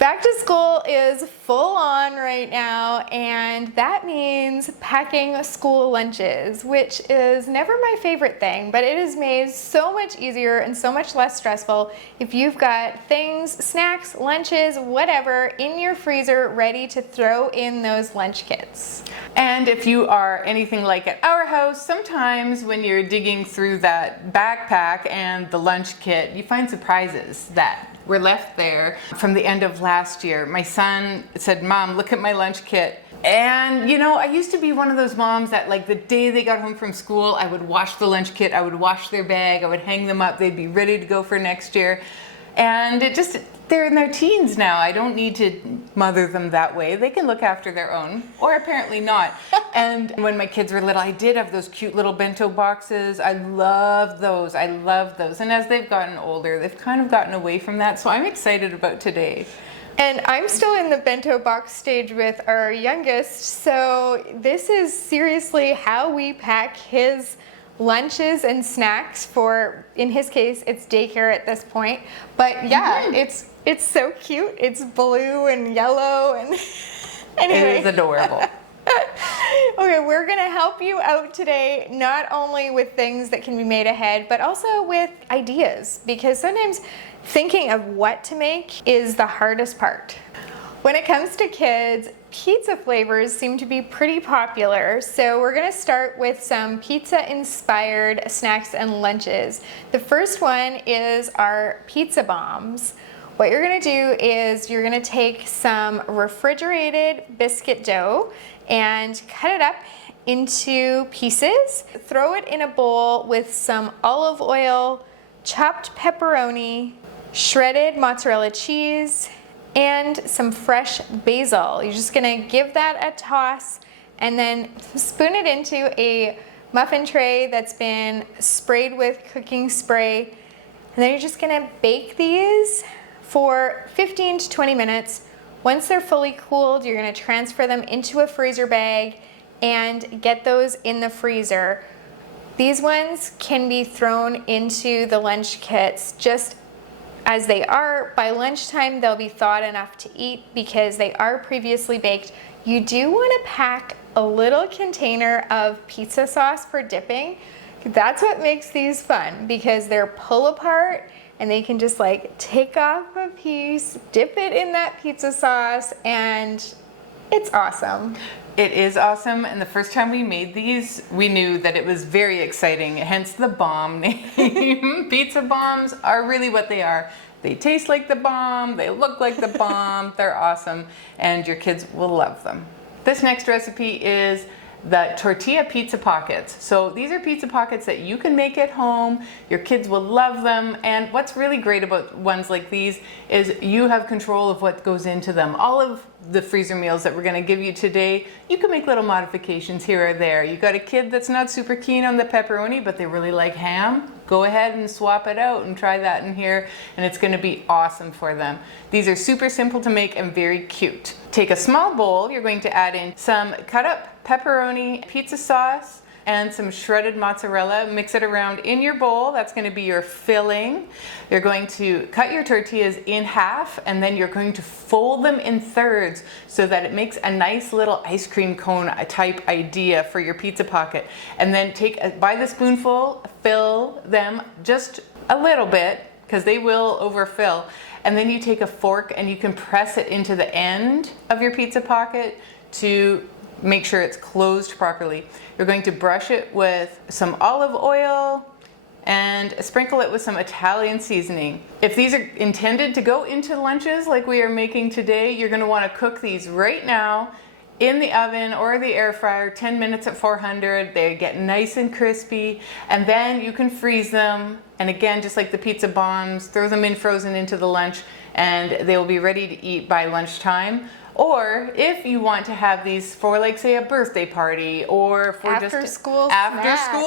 Back to school is full on right now, and that means packing school lunches, which is never my favorite thing, but it is made so much easier and so much less stressful if you've got things, snacks, lunches, whatever, in your freezer ready to throw in those lunch kits. And if you are anything like at our house, sometimes when you're digging through that backpack and the lunch kit, you find surprises that were left there from the end of last year. My son said, "Mom, look at my lunch kit." And you know, I used to be one of those moms that like the day they got home from school, I would wash the lunch kit, I would wash their bag, I would hang them up, they'd be ready to go for next year. And they're in their teens now. I don't need to mother them that way. They can look after their own, or apparently not. And when my kids were little, I did have those cute little bento boxes. I love those. And as they've gotten older, they've kind of gotten away from that. So I'm excited about today. And I'm still in the bento box stage with our youngest. So this is seriously how we pack his lunches and snacks for, in his case, it's daycare at this point. But yeah, it's so cute. It's blue and yellow and anyway. It is adorable. Okay, we're gonna help you out today, not only with things that can be made ahead, but also with ideas, because sometimes thinking of what to make is the hardest part. When it comes to kids, pizza flavors seem to be pretty popular, so we're gonna start with some pizza-inspired snacks and lunches. The first one is our pizza bombs. What you're gonna do is you're gonna take some refrigerated biscuit dough and cut it up into pieces. Throw it in a bowl with some olive oil, chopped pepperoni, shredded mozzarella cheese, and some fresh basil. You're just gonna give that a toss and then spoon it into a muffin tray that's been sprayed with cooking spray. And then you're just gonna bake these for 15 to 20 minutes. Once they're fully cooled, you're gonna transfer them into a freezer bag and get those in the freezer. These ones can be thrown into the lunch kits just as they are. By lunchtime, they'll be thawed enough to eat because they are previously baked. You do want to pack a little container of pizza sauce for dipping. That's what makes these fun, because they're pull apart and they can just like take off a piece, dip it in that pizza sauce, and it's awesome. It is awesome, and the first time we made these, we knew that it was very exciting, hence the bomb name. Pizza bombs are really what they are. They taste like the bomb, they look like the bomb, they're awesome, and your kids will love them. This next recipe is the tortilla pizza pockets. So these are pizza pockets that you can make at home. Your kids will love them. And what's really great about ones like these is you have control of what goes into them. All of the freezer meals that we're going to give you today, you can make little modifications here or there. You got a kid that's not super keen on the pepperoni, but they really like ham. Go ahead and swap it out and try that in here, and it's going to be awesome for them. These are super simple to make and very cute. Take a small bowl. You're going to add in some cut up pepperoni pizza sauce and some shredded mozzarella. Mix it around in your bowl. That's going to be your filling. You're going to cut your tortillas in half, and then you're going to fold them in thirds so that it makes a nice little ice cream cone type idea for your pizza pocket. And then by the spoonful, fill them just a little bit, because they will overfill. And then you take a fork and you can press it into the end of your pizza pocket to make sure it's closed properly. You're going to brush it with some olive oil and sprinkle it with some Italian seasoning. If these are intended to go into lunches like we are making today, you're going to want to cook these right now in the oven or the air fryer, 10 minutes at 400. They get nice and crispy, and then you can freeze them. And again, just like the pizza bombs, throw them in frozen into the lunch, and they will be ready to eat by lunchtime. Or if you want to have these for, like, say, a birthday party or for after school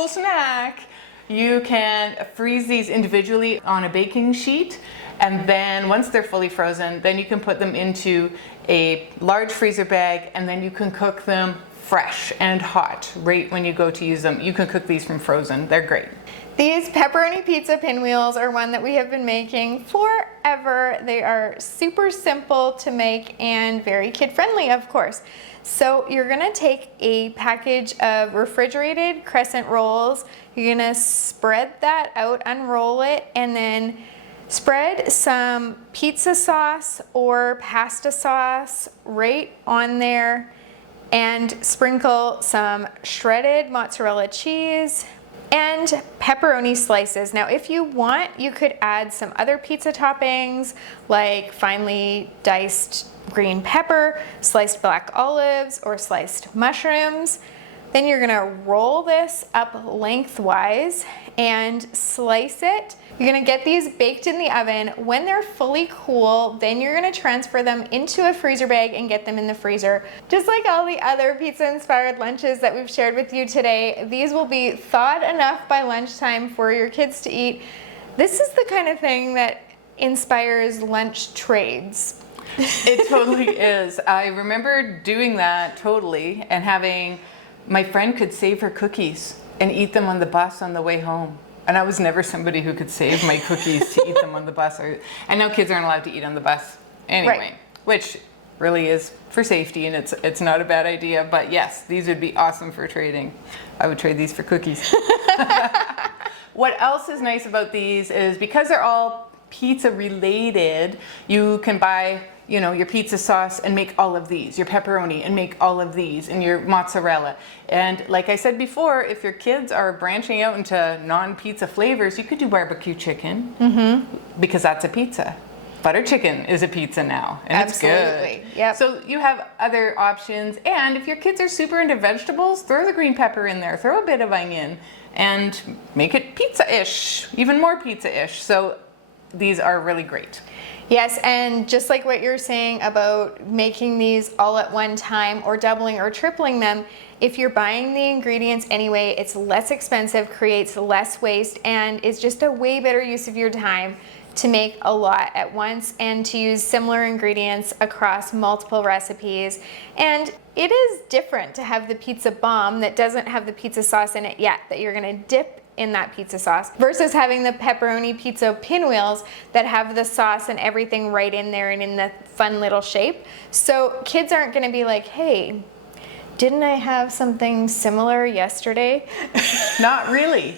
snack, you can freeze these individually on a baking sheet. And then once they're fully frozen, then you can put them into a large freezer bag, and then you can cook them fresh and hot right when you go to use them. You can cook these from frozen. They're great. These pepperoni pizza pinwheels are one that we have been making forever. They are super simple to make and very kid-friendly, of course. So you're gonna take a package of refrigerated crescent rolls. You're gonna spread that out, unroll it, and then spread some pizza sauce or pasta sauce right on there and sprinkle some shredded mozzarella cheese and pepperoni slices. Now, if you want, you could add some other pizza toppings like finely diced green pepper, sliced black olives, or sliced mushrooms. Then you're gonna roll this up lengthwise and slice it. You're gonna get these baked in the oven. When they're fully cool, then you're gonna transfer them into a freezer bag and get them in the freezer. Just like all the other pizza-inspired lunches that we've shared with you today, these will be thawed enough by lunchtime for your kids to eat. This is the kind of thing that inspires lunch trades. It totally is. I remember doing that totally, and having my friend could save her cookies and eat them on the bus on the way home. And I was never somebody who could save my cookies to eat them on the bus. And now kids aren't allowed to eat on the bus anyway, Right. Which really is for safety, and it's not a bad idea. But yes, these would be awesome for trading. I would trade these for cookies. What else is nice about these is because they're all pizza related, you can buy, you know, your pizza sauce and make all of these, your pepperoni and make all of these, and your mozzarella. And like I said before, if your kids are branching out into non-pizza flavors, you could do barbecue chicken because that's a pizza. Butter chicken is a pizza now, and Absolutely. it's good. Yep. So you have other options, and if your kids are super into vegetables, throw the green pepper in there, throw a bit of onion, and make it pizza-ish, even more pizza-ish. So these are really great. Yes, and just like what you're saying about making these all at one time or doubling or tripling them, if you're buying the ingredients anyway, it's less expensive, creates less waste, and is just a way better use of your time to make a lot at once and to use similar ingredients across multiple recipes. And it is different to have the pizza bomb that doesn't have the pizza sauce in it yet, that you're gonna dip in that pizza sauce, versus having the pepperoni pizza pinwheels that have the sauce and everything right in there and in the fun little shape. So kids aren't gonna be like, hey, didn't I have something similar yesterday? Not really.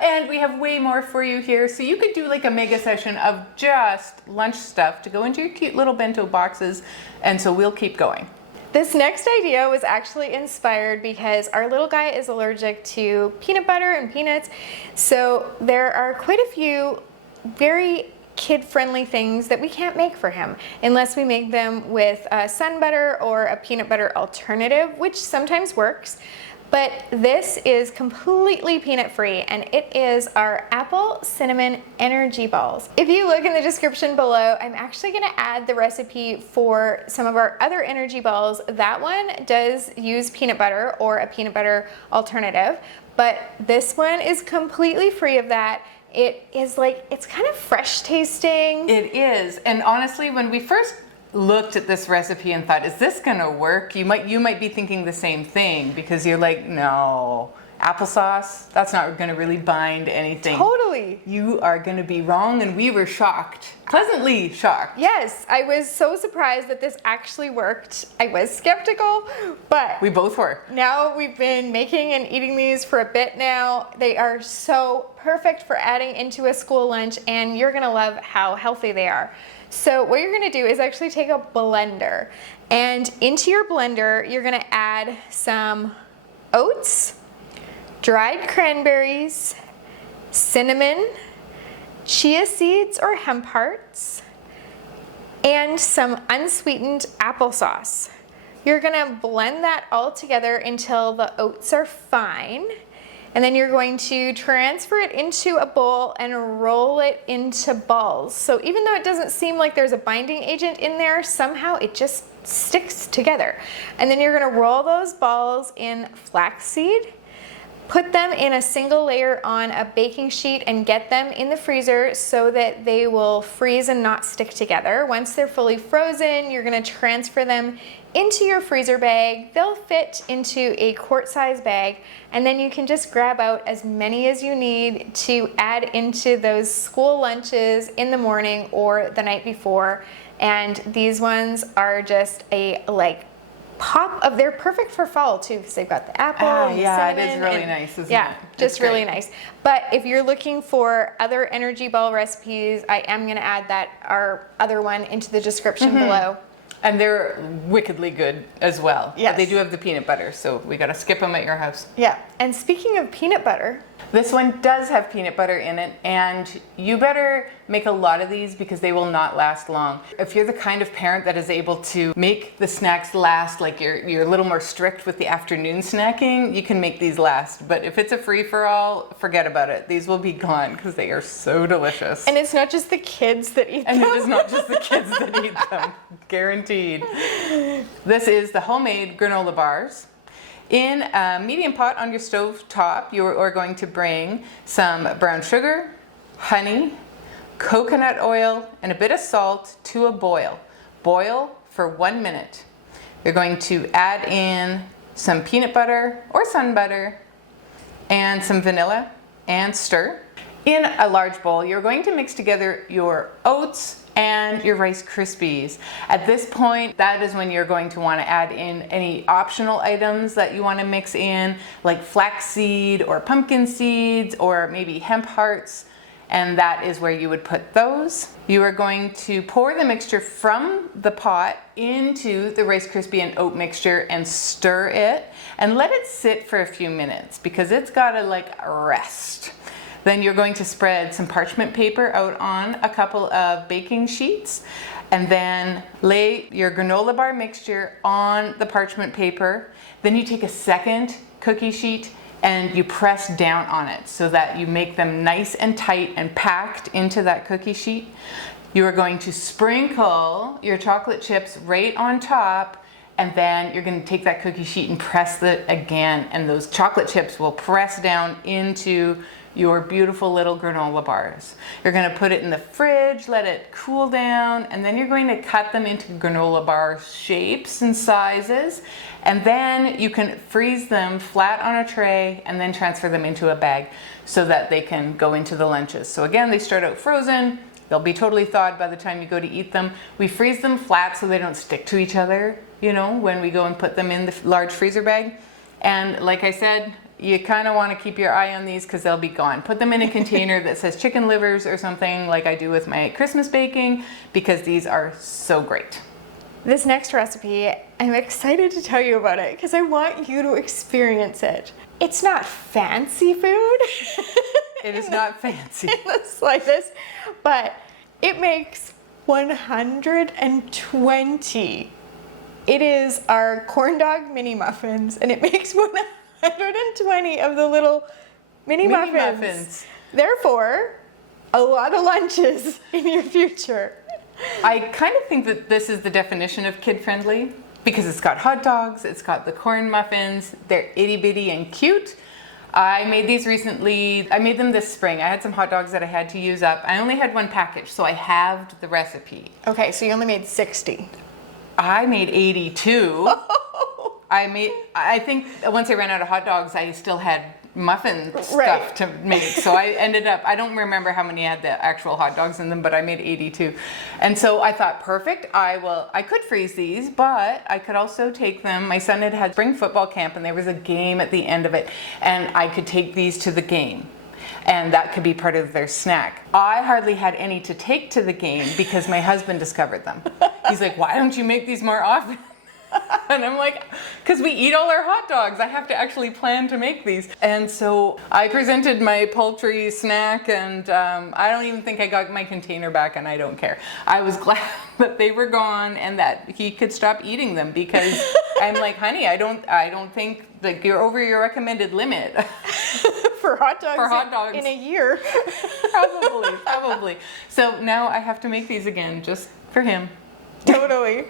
And we have way more for you here. So you could do like a mega session of just lunch stuff to go into your cute little bento boxes. And so we'll keep going. This next idea was actually inspired because our little guy is allergic to peanut butter and peanuts. So there are quite a few very kid-friendly things that we can't make for him unless we make them with sun butter or a peanut butter alternative, which sometimes works. But this is completely peanut-free, and it is our apple cinnamon energy balls. If you look in the description below, I'm actually gonna add the recipe for some of our other energy balls. That one does use peanut butter or a peanut butter alternative, but this one is completely free of that. It is like, it's kind of fresh tasting. It is. And honestly, when we first looked at this recipe and thought, is this gonna work? You might be thinking the same thing, because you're like, no, applesauce, that's not gonna really bind anything. Totally. You are gonna be wrong, and we were shocked. Pleasantly shocked. Yes, I was so surprised that this actually worked. I was skeptical, but We both were. now we've been making and eating these for a bit now. They are so perfect for adding into a school lunch, and you're gonna love how healthy they are. So what you're gonna do is actually take a blender, and into your blender, you're gonna add some oats, dried cranberries, cinnamon, chia seeds or hemp hearts, and some unsweetened applesauce. You're gonna blend that all together until the oats are fine. And then you're going to transfer it into a bowl and roll it into balls. So even though it doesn't seem like there's a binding agent in there, somehow it just sticks together. And then you're gonna roll those balls in flaxseed, Put them in a single layer on a baking sheet and get them in the freezer so that they will freeze and not stick together. Once they're fully frozen, you're gonna transfer them into your freezer bag. They'll fit into a quart-size bag, and then you can just grab out as many as you need to add into those school lunches in the morning or the night before. And these ones are just a pop of, they're perfect for fall too, because they've got the apple and the yeah, cinnamon it is really and, nice, isn't yeah, it? just It's really great. nice. But if you're looking for other energy ball recipes, I am going to add our other one into the description below. And they're wickedly good as well. Yes. But they do have the peanut butter, so we gotta skip them at your house. Yeah, and speaking of peanut butter, This one does have peanut butter in it, and you better make a lot of these because they will not last long. If you're the kind of parent that is able to make the snacks last, like you're a little more strict with the afternoon snacking, you can make these last. But if it's a free-for-all, forget about it. These will be gone because they are so delicious. and it's not just the kids that eat And them. it is not just the kids that eat them, guaranteed. This is the homemade granola bars. In a medium pot on your stove top, you are going to bring some brown sugar, honey, coconut oil, and a bit of salt to a boil. Boil for 1 minute. You're going to add in some peanut butter or sun butter and some vanilla and stir. In a large bowl, you're going to mix together your oats and your Rice Krispies. At this point, that is when you're going to want to add in any optional items that you want to mix in, like flaxseed or pumpkin seeds or maybe hemp hearts, and that is where you would put those. You are going to pour the mixture from the pot into the Rice Krispie and oat mixture and stir it and let it sit for a few minutes because it's got to rest. Then you're going to spread some parchment paper out on a couple of baking sheets and then lay your granola bar mixture on the parchment paper. Then you take a second cookie sheet and you press down on it so that you make them nice and tight and packed into that cookie sheet. You are going to sprinkle your chocolate chips right on top, and then you're going to take that cookie sheet and press it again, and those chocolate chips will press down into your beautiful little granola bars. You're going to put it in the fridge, let it cool down, and then you're going to cut them into granola bar shapes and sizes, and then you can freeze them flat on a tray and then transfer them into a bag so that they can go into the lunches. So again, they start out frozen. They'll be totally thawed by the time you go to eat them. We freeze them flat so they don't stick to each other, when we go and put them in the large freezer bag. And like I said, you kind of want to keep your eye on these because they'll be gone. Put them in a container that says chicken livers or something like I do with my Christmas baking because these are so great. This next recipe, I'm excited to tell you about it because I want you to experience it. It's not fancy food. It is not fancy. In the slightest, but it makes 120. It is our corn dog mini muffins, and it makes 120 of the little mini muffins. Therefore, a lot of lunches in your future. I kind of think that this is the definition of kid-friendly because it's got hot dogs, it's got the corn muffins, they're itty-bitty and cute. I made these recently. I made them this spring. I had some hot dogs that I had to use up. I only had one package, so I halved the recipe. Okay, so you only made 60. I made 82. I think once I ran out of hot dogs, I still had muffin stuff to make. So I ended up, I don't remember how many had the actual hot dogs in them, but I made 82. And so I thought, perfect, I could freeze these, but I could also take them. My son had spring football camp and there was a game at the end of it, and I could take these to the game. And that could be part of their snack. I hardly had any to take to the game because my husband discovered them. He's like, why don't you make these more often? And I'm like, because we eat all our hot dogs. I have to actually plan to make these. And so I presented my poultry snack, and I don't even think I got my container back, and I don't care. I was glad that they were gone and that he could stop eating them because I'm like, honey, I don't think that you're over your recommended limit. For hot dogs in a year. Probably. So now I have to make these again just for him. Totally.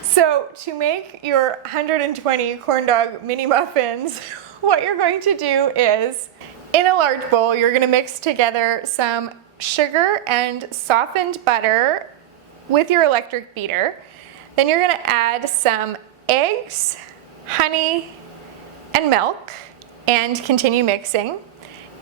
So to make your 120 corn dog mini muffins what you're going to do is, in a large bowl, you're gonna mix together some sugar and softened butter with your electric beater. Then you're gonna add some eggs, honey, and milk, and continue mixing.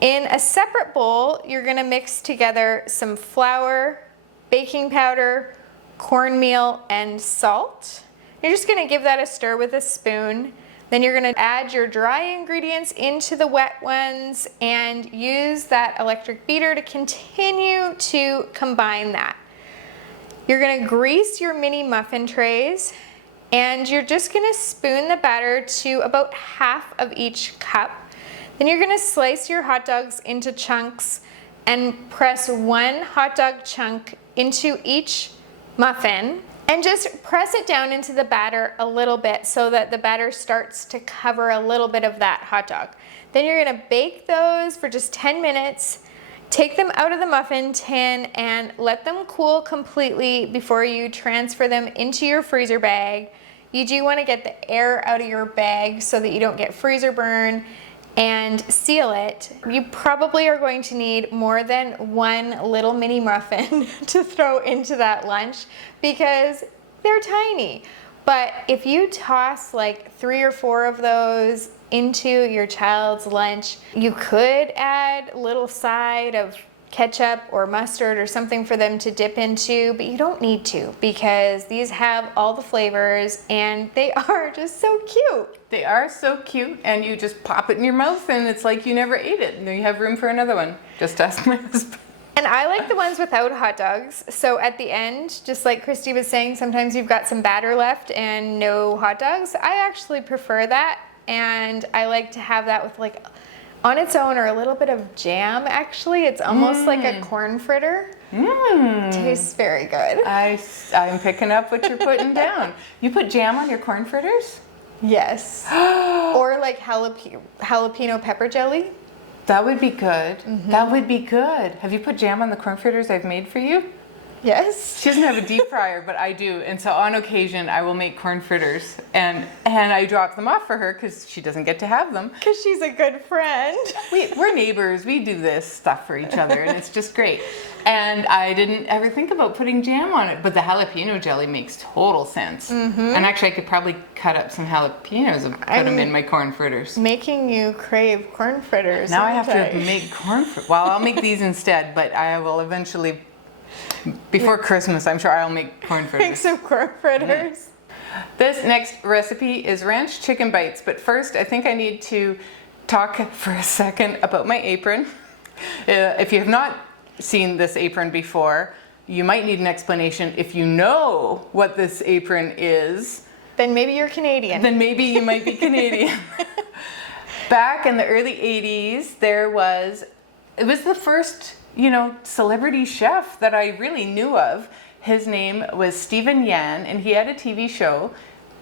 In a separate bowl, you're gonna mix together some flour, baking powder, cornmeal, and salt. You're just gonna give that a stir with a spoon. Then you're gonna add your dry ingredients into the wet ones and use that electric beater to continue to combine that. You're gonna grease your mini muffin trays, and you're just gonna spoon the batter to about half of each cup. Then you're gonna slice your hot dogs into chunks and press one hot dog chunk into each muffin. And just press it down into the batter a little bit so that the batter starts to cover a little bit of that hot dog. Then you're gonna bake those for just 10 minutes, take them out of the muffin tin and let them cool completely before you transfer them into your freezer bag. You do wanna get the air out of your bag so that you don't get freezer burn, and seal it. You probably are going to need more than one little mini muffin to throw into that lunch because they're tiny. But if you toss like 3 or 4 of those into your child's lunch, you could add a little side of ketchup or mustard or something for them to dip into, but you don't need to because these have all the flavors and they are just so cute. They are so cute, and you just pop it in your mouth and it's like you never ate it. And then you have room for another one. Just ask my husband. And I like the ones without hot dogs. So at the end, just like Christy was saying, sometimes you've got some batter left and no hot dogs. I actually prefer that, and I like to have that with like on its own or a little bit of jam. Actually, it's almost like a corn fritter. Tastes very good. I'm picking up what you're putting down. You put jam on your corn fritters? Yes. Or like jalapeno pepper jelly. That would be good. That would be good. Have you put jam on the corn fritters I've made for you? Yes. She doesn't have a deep fryer, but I do. And so on occasion, I will make corn fritters. And I drop them off for her because she doesn't get to have them. Because she's a good friend. We're neighbors. We do this stuff for each other, and it's just great. And I didn't ever think about putting jam on it, but the jalapeno jelly makes total sense. And actually, I could probably cut up some jalapenos and put them in my corn fritters. Making you crave corn fritters. Now I have to make corn fritters. Well, I'll make these instead, but I will eventually... Before Christmas, I'm sure I'll make corn fritters. Make some corn fritters. This next recipe is ranch chicken bites, but first I think I need to talk for a second about my apron. If you have not seen this apron before, you might need an explanation. If you know what this apron is, then maybe you're Canadian. Then maybe you might be Canadian. Back in the early 80s, it was the first celebrity chef that I really knew of. His name was Stephen Yan, and he had a TV show.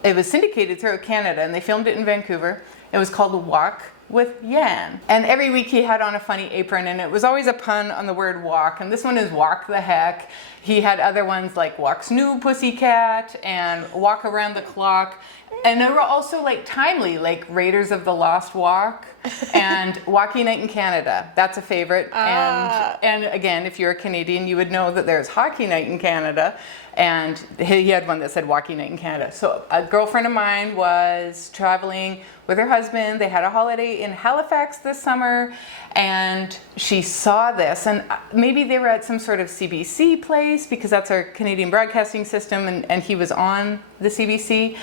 It was syndicated throughout Canada, and they filmed it in Vancouver. It was called Walk with Yan. And every week he had on a funny apron, and it was always a pun on the word walk. And this one is Walk the Heck. He had other ones like Walk Snoo Pussycat and Walk Around the Clock. And they were also like timely, like Raiders of the Lost Walk and Walkie Night in Canada. That's a favorite. And again, if you're a Canadian, you would know that there's Hockey Night in Canada. And he had one that said Walkie Night in Canada. So a girlfriend of mine was traveling with her husband. They had a holiday in Halifax this summer, and she saw this. And maybe they were at some sort of CBC place because that's our Canadian broadcasting system, and he was on the CBC.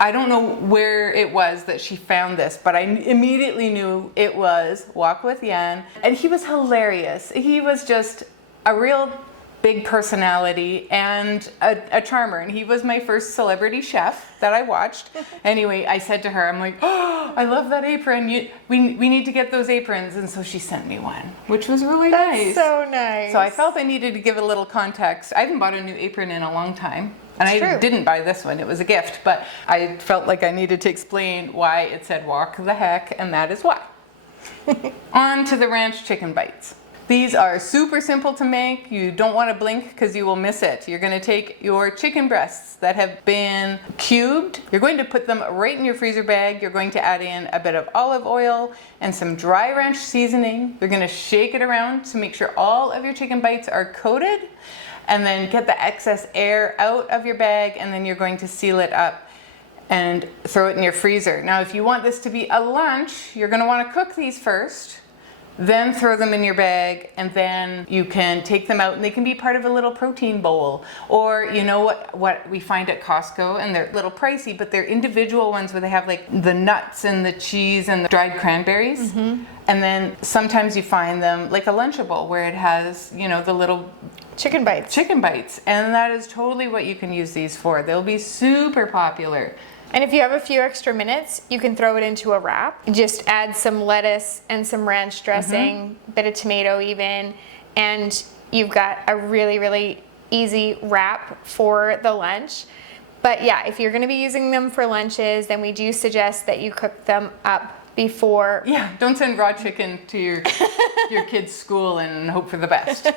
I don't know where it was that she found this, but I immediately knew it was Walk with Yan. And he was hilarious. He was just a real big personality and a charmer. And he was my first celebrity chef that I watched. Anyway, I said to her, I'm like, oh, I love that apron. We need to get those aprons. And so she sent me one, which was really nice. That's so nice. So I felt I needed to give a little context. I haven't bought a new apron in a long time. And I didn't buy this one, it was a gift, but I felt like I needed to explain why it said Walk the Heck, and that is why. On to the ranch chicken bites. These are super simple to make. You don't want to blink because you will miss it. You're going to take your chicken breasts that have been cubed. You're going to put them right in your freezer bag. You're going to add in a bit of olive oil and some dry ranch seasoning. You're going to shake it around to make sure all of your chicken bites are coated, and then get the excess air out of your bag, and then you're going to seal it up and throw it in your freezer. Now, if you want this to be a lunch, you're going to want to cook these first, then throw them in your bag, and then you can take them out and they can be part of a little protein bowl. Or you know what we find at Costco, and they're a little pricey, but they're individual ones where they have like the nuts and the cheese and the dried cranberries. And then sometimes you find them like a Lunchable where it has, you know, the little Chicken bites. And that is totally what you can use these for. They'll be super popular. And if you have a few extra minutes, you can throw it into a wrap. Just add some lettuce and some ranch dressing, bit of tomato even, and you've got a really, really easy wrap for the lunch. But yeah, if you're gonna be using them for lunches, then we do suggest that you cook them up before. Yeah, don't send raw chicken to your kids' school and hope for the best.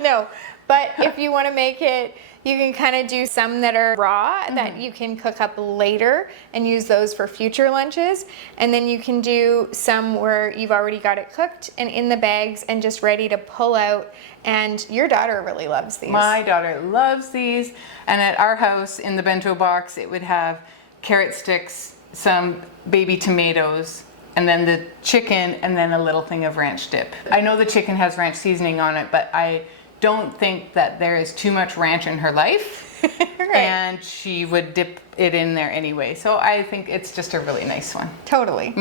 No, but if you wanna make it, you can kind of do some that are raw that you can cook up later and use those for future lunches. And then you can do some where you've already got it cooked and in the bags and just ready to pull out. And your daughter really loves these. My daughter loves these. And at our house in the bento box, it would have carrot sticks, some baby tomatoes, and then the chicken, and then a little thing of ranch dip. I know the chicken has ranch seasoning on it, but I don't think that there is too much ranch in her life. Right. And she would dip it in there anyway. So I think it's just a really nice one. Totally.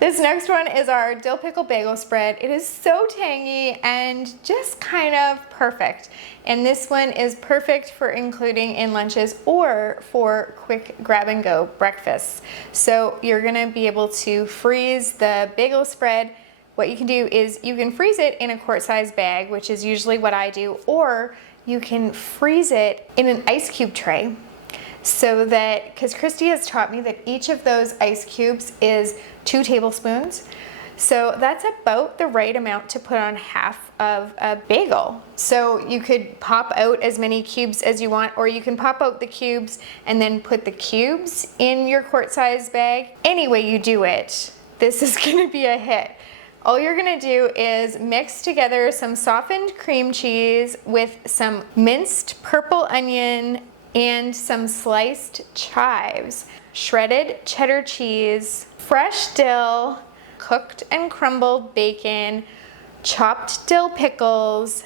This next one is our dill pickle bagel spread. It is so tangy and just kind of perfect. And this one is perfect for including in lunches or for quick grab and go breakfasts. So you're gonna be able to freeze the bagel spread. What you can do is you can freeze it in a quart-sized bag, which is usually what I do, or you can freeze it in an ice cube tray. So that, because Christie has taught me that each of those ice cubes is 2 tablespoons. So that's about the right amount to put on half of a bagel. So you could pop out as many cubes as you want, or you can pop out the cubes and then put the cubes in your quart-sized bag. Any way you do it, this is gonna be a hit. All you're gonna do is mix together some softened cream cheese with some minced purple onion and some sliced chives, shredded cheddar cheese, fresh dill, cooked and crumbled bacon, chopped dill pickles.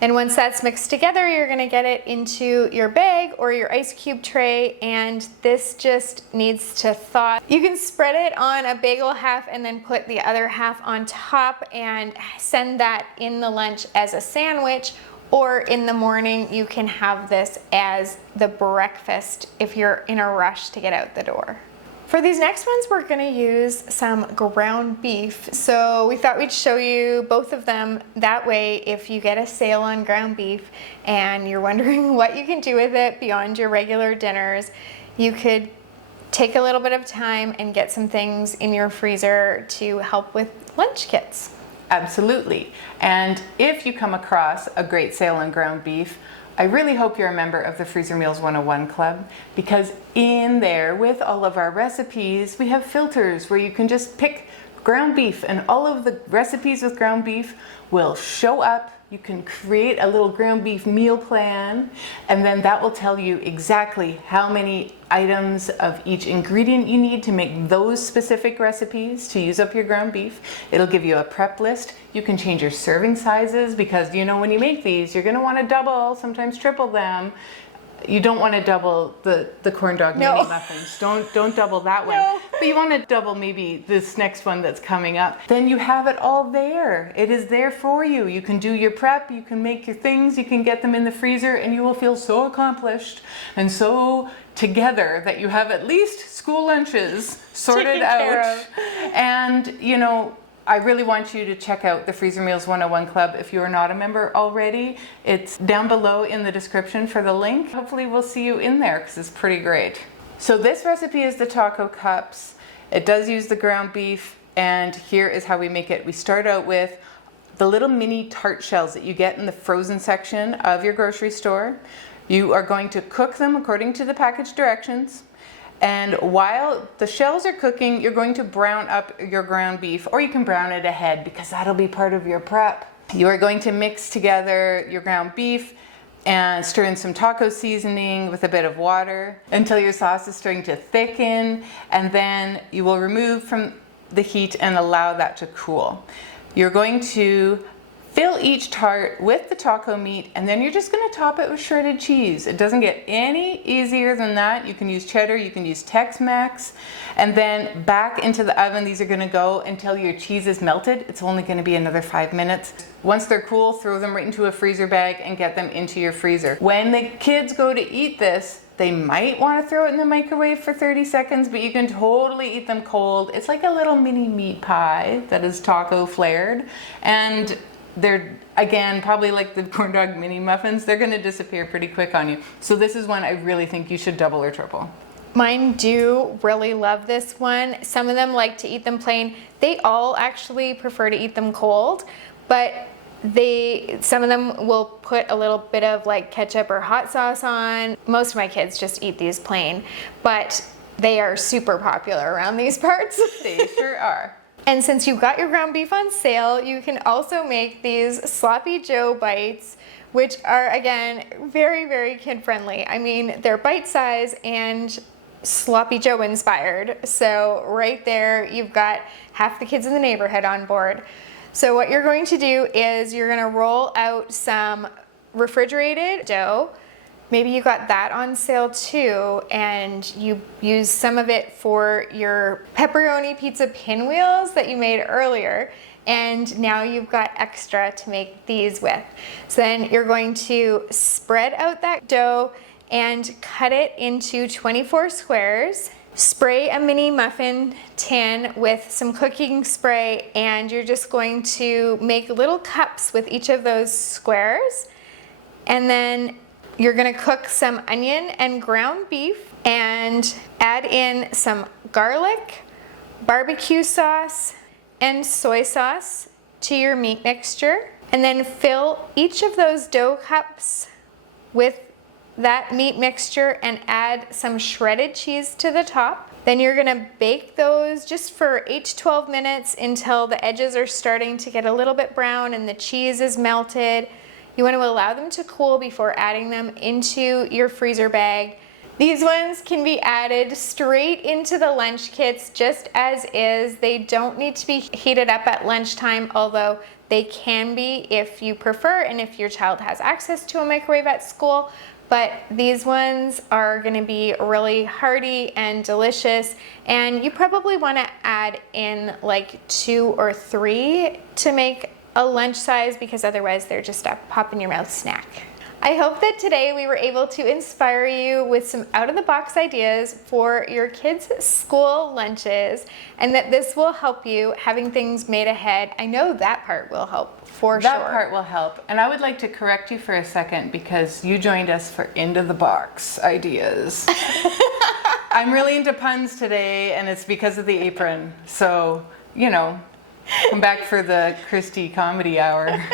And once that's mixed together, you're gonna get it into your bag or your ice cube tray, and this just needs to thaw. You can spread it on a bagel half and then put the other half on top and send that in the lunch as a sandwich, or in the morning you can have this as the breakfast if you're in a rush to get out the door. For these next ones, we're gonna use some ground beef. So we thought we'd show you both of them. That way, if you get a sale on ground beef and you're wondering what you can do with it beyond your regular dinners, you could take a little bit of time and get some things in your freezer to help with lunch kits. Absolutely. And if you come across a great sale on ground beef, I really hope you're a member of the Freezer Meals 101 Club, because in there with all of our recipes, we have filters where you can just pick ground beef, and all of the recipes with ground beef will show up. You can create a little ground beef meal plan, and then that will tell you exactly how many items of each ingredient you need to make those specific recipes to use up your ground beef. It'll give you a prep list. You can change your serving sizes, because you know when you make these, you're gonna wanna double, sometimes triple them. You don't want to double the corn dog mini muffins. Don't double that one. No. But you want to double maybe this next one that's coming up. Then you have it all there. It is there for you. You can do your prep, you can make your things, you can get them in the freezer, and you will feel so accomplished and so together that you have at least school lunches sorted out. And you know, I really want you to check out the Freezer Meals 101 Club if you are not a member already. It's down below in the description for the link. Hopefully we'll see you in there, because it's pretty great. So this recipe is the taco cups. It does use the ground beef, and here is how we make it. We start out with the little mini tart shells that you get in the frozen section of your grocery store. You are going to cook them according to the package directions. And while the shells are cooking, you're going to brown up your ground beef, or you can brown it ahead because that'll be part of your prep. You are going to mix together your ground beef and stir in some taco seasoning with a bit of water until your sauce is starting to thicken, and then you will remove from the heat and allow that to cool. You're going to fill each tart with the taco meat, and then you're just going to top it with shredded cheese. It doesn't get any easier than that. You can use cheddar, you can use Tex-Mex, and then back into the oven. These are going to go until your cheese is melted. It's only going to be another 5 minutes. Once they're cool, throw them right into a freezer bag and get them into your freezer. When the kids go to eat this, they might want to throw it in the microwave for 30 seconds, but you can totally eat them cold. It's like a little mini meat pie that is taco flared, and they're, again, probably like the corn dog mini muffins, they're going to disappear pretty quick on you. So this is one I really think you should double or triple. Mine do really love this one. Some of them like to eat them plain. They all actually prefer to eat them cold, but some of them will put a little bit of like ketchup or hot sauce on. Most of my kids just eat these plain, but they are super popular around these parts. They sure are. And since you got your ground beef on sale, you can also make these Sloppy Joe bites, which are, again, very, very kid friendly. I mean, they're bite size and Sloppy Joe inspired. So right there, you've got half the kids in the neighborhood on board. So what you're going to do is you're going to roll out some refrigerated dough. Maybe you got that on sale too, and you use some of it for your pepperoni pizza pinwheels that you made earlier, and now you've got extra to make these with. So then you're going to spread out that dough and cut it into 24 squares. Spray a mini muffin tin with some cooking spray, and you're just going to make little cups with each of those squares, and then you're gonna cook some onion and ground beef and add in some garlic, barbecue sauce, and soy sauce to your meat mixture. And then fill each of those dough cups with that meat mixture and add some shredded cheese to the top. Then you're gonna bake those just for 8 to 12 minutes until the edges are starting to get a little bit brown and the cheese is melted. You want to allow them to cool before adding them into your freezer bag. These ones can be added straight into the lunch kits just as is. They don't need to be heated up at lunchtime, although they can be if you prefer and if your child has access to a microwave at school. But these ones are going to be really hearty and delicious, and you probably want to add in like 2 or 3 to make a lunch size, because otherwise they're just a pop in your mouth snack. I hope that today we were able to inspire you with some out-of-the-box ideas for your kids' school lunches, and that this will help you having things made ahead. I know that part will help for sure. That part will help. And I would like to correct you for a second, because you joined us for into-the-box ideas. I'm really into puns today, and it's because of the apron. So, you know, come back for the Christie comedy hour.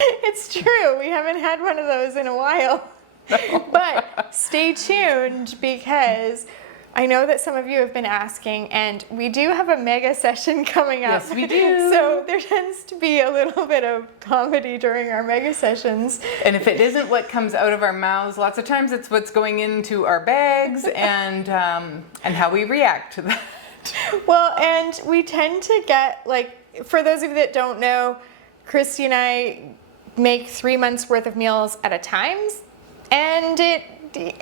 It's true. We haven't had one of those in a while. No. But stay tuned, because I know that some of you have been asking, and we do have a mega session coming up. Yes, we do. So there tends to be a little bit of comedy during our mega sessions. And if it isn't what comes out of our mouths, lots of times it's what's going into our bags and how we react to that. Well, and we tend to get, like, for those of you that don't know, Christy and I make 3 months worth of meals at a time, and it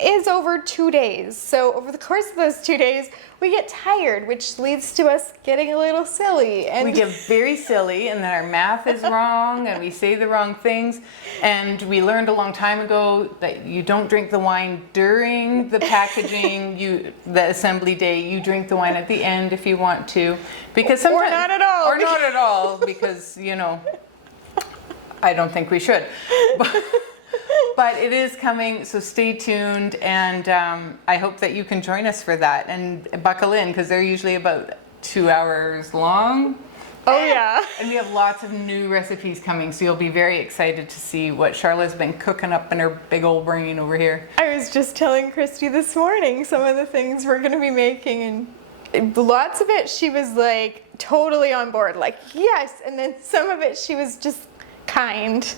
is over 2 days. So over the course of those 2 days, we get tired, which leads to us getting a little silly. And we get very silly, and then our math is wrong, and we say the wrong things. And we learned a long time ago that you don't drink the wine during the packaging, the assembly day. You drink the wine at the end if you want to, because sometimes, or not at all. Or not at all, because I don't think we should. But it is coming, so stay tuned, and I hope that you can join us for that and buckle in, because they're usually about 2 hours long. Oh yeah. And we have lots of new recipes coming, so you'll be very excited to see what Charlotte's been cooking up in her big old brain over here. I was just telling Christy this morning some of the things we're going to be making, and lots of it she was like totally on board, like yes, and then some of it she was just kind.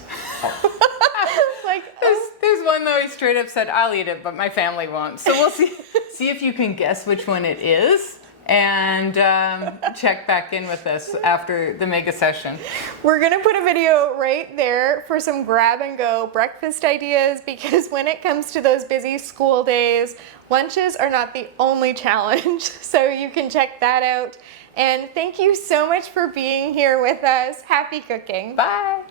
Like There's one though he straight up said, I'll eat it, but my family won't. So we'll see if you can guess which one it is. And check back in with us after the mega session. We're gonna put a video right there for some grab and go breakfast ideas, because when it comes to those busy school days, lunches are not the only challenge. So you can check that out. And thank you so much for being here with us. Happy cooking. Bye.